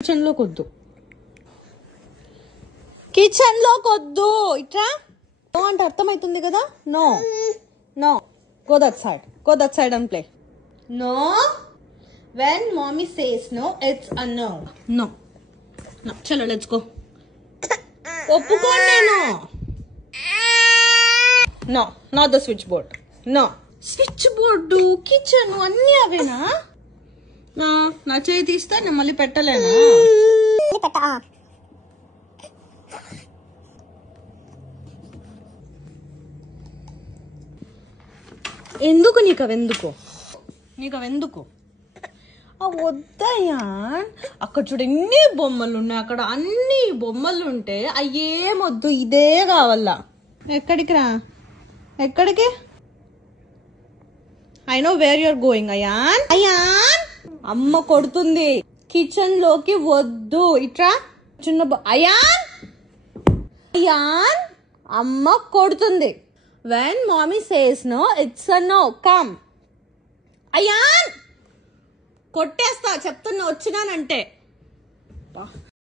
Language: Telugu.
కిచెన్ లోకి వద్దు, కిచెన్ లోకి వద్దు. ఇట్లా నో అంటే అర్థమవుతుంది కదా. No no, go that side, go that side and play. No, when mommy says no, it's a no. No. No, చలో లెట్స్ గో. ఒప్పుకోను నేను. No, not the switch board. No, switch board, kitchen అన్నీ అవేనా? నా చేయి తీస్తే నేను మళ్ళీ పెట్టలేనా? ఎందుకు నీకు అవెందుకు, నీకు అవెందుకు? వద్దయ్యా, అక్కడ చూడ ఎన్ని బొమ్మలు ఉన్నాయి, అక్కడ అన్ని బొమ్మలు ఉంటే అయ్యేమొద్దు, ఇదే కావాలా. ఎక్కడికి రా, ఎక్కడికి? I know where you are going. Ayaan, Ayaan, అమ్మ కొడుతుంది. కిచెన్ లోకి వద్దు. ఇట్రా చిన్న అయాన్, అయాన్, అమ్మ కొడుతుంది. when mommy says no, it's a no. come. Ayaan, కొట్టేస్తా చెప్తున్నా వచ్చినానంటే.